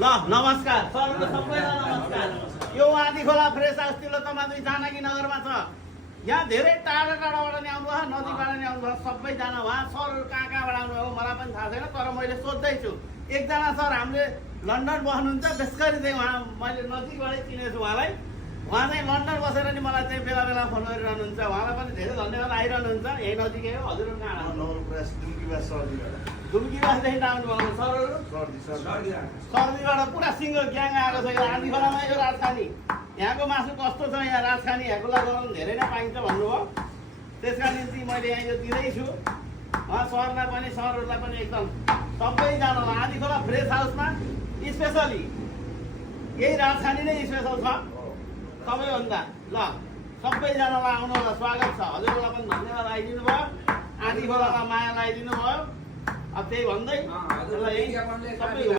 ल नमस्कार सरले सबैलाई नमस्कार। यो आँधी खोला फ्रेस हाउस तिलो तमाजुई जानकी नगरमा छ। यहाँ धेरै टाढा टाढाबाट नि आउनुभयो, नजिकबाट नि आउनुभयो, सबैजना उहाँ सरहरू कहाँ कहाँबाट आउनुभयो मलाई पनि थाहा छैन, तर मैले सोध्दैछु। एकजना सर हामीले लन्डन बस्नुहुन्छ, त्यसरी चाहिँ उहाँ मैले नजिकबाटै चिनेछु उहाँलाई। उहाँ चाहिँ लन्डन बसेर नि मलाई चाहिँ बेला बेला फोन गरिरहनुहुन्छ। उहाँलाई पनि धेरै धन्यवाद। आइरहनुहुन्छ, यही नजिकै हो। हजुर कहाँ दुम्कीबासदेखि आउनुभयो सरहरू। सर्दीबाट पुरा सिङ्गल ग्याङ आएको छ। यो आँधी खोलामा यो राजधानी, यहाँको मासु कस्तो छ, यहाँ राजधानी हेकुला गरम धेरै नै पाइन्छ भन्नुभयो। त्यसका निम्ति मैले यहाँ यो दिँदैछु। उहाँ सरलाई पनि सरहरूलाई पनि एकदम सबैजनालाई आँधी खोला फ्रेस हाउसमा स्पेसली यही राजधानी नै स्पेसल छ सबैभन्दा। ल सबैजनालाई आउनु होला, स्वागत छ। हजुरहरूलाई पनि धन्यवाद आइदिनु भयो, आँधी खोलालाई माया लगाइदिनु भयो। अब त्यही भन्दै सबै